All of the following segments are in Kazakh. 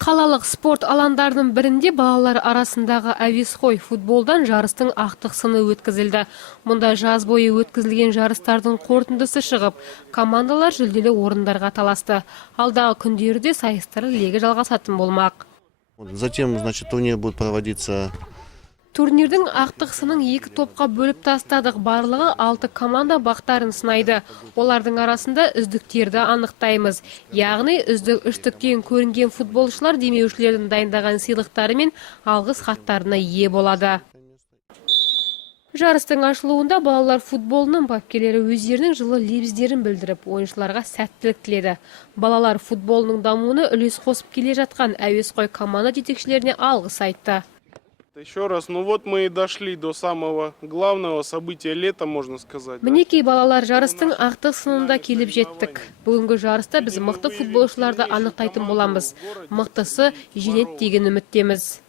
Қалалық спорт алаңдарының бірінде балалар арасындағы әуесқой футболдан жарыстың ақтық сыны өткізілді. Мұнда жаз бойы өткізілген жарыстардың қорытындысы шығып, командалар жүлделі орындарға таласты. Алдағы күндерде сайыстар легі жалғасатын болмақ. Затем, турнир будет проводиться. Турнирдің ақтық сынын екі топқа бөліп тастадық. Барлығы 6 команда бақтарын сынайды. Олардың арасында үздіктерді анықтаймыз. Яғни үздік үштіктен көрінген футболшылар демеушілердің дайындаған сыйлықтары мен алғыс хаттарына ие болады. Жарыстың ашылуында балалар футболының бапкерлері өздерінің жылы лебіздерін білдіріп, ойыншыларға сәттілік тіледі. Балалар футболының дамуына үлес қосып келе жатқан әуесқой команда жетекшілеріне алғыс айтты. Еще раз, мы и дошли до самого главного события лета, можно сказать. Мінекей балалар жарыстың ақтық сынында келіп жеттік. Бүгінгі жарыста біз мықты футболшыларды анықтайтын боламыз. Мықтысы жеңеді деген үміттеміз.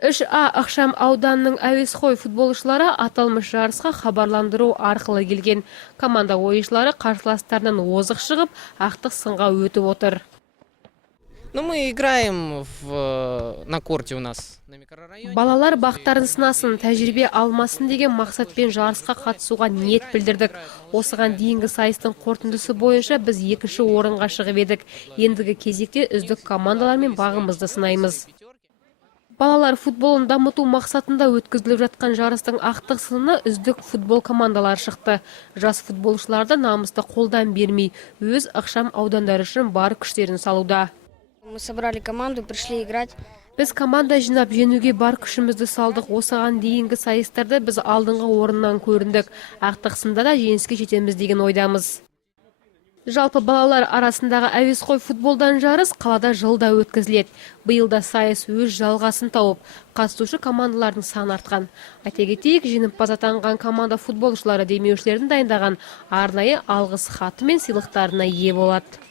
3А ықшам ауданының әуесқой футболшылары аталмыш жарысқа хабарландыру арқылы келген. Команда ойыншылары қарсыластарынан озық шығып, ақтық сынға өтіп отыр. Мы играем на корте у нас. Балалар бақтарын сынасын, тәжірибе алмасын деген мақсатпен жарысқа қатысуға ниет білдірдік. Осыған дейінгі сайыстың қорытындысы бойынша біз 2-ші орынға шығып едік. Ендігі кезекте үздік командалармен бағымызды сынаймыз. Балалар футболын дамыту мақсатында өткізіліп жатқан жарыстың ақтық сынына үздік футбол командалар шықты. Жас футболшыларды намысты қолдан бермей, өз ықшам аудандары үшін бар күштерін салуда. Мы собрали команду, пришли играть. Біз команда жинап женуге бар күшімізді салдық. Осыған дейінгі сайыстарда біз алдыңғы орыннан көріндік. Ақтық сында да жеңіске жетеміз деген ойдамыз. Жалпы балалар арасындағы әуесқой футболдан жарыс қалада жылда өткізіледі. Биылда сайыс өз жалғасын тауып, қатысушы командалардың саны артқан. Айта кетейік, жеңімпаз атанған команда футболшылары демеушілердің дайындаған арнайы алғыс хаты мен сыйлықтарына ие болады.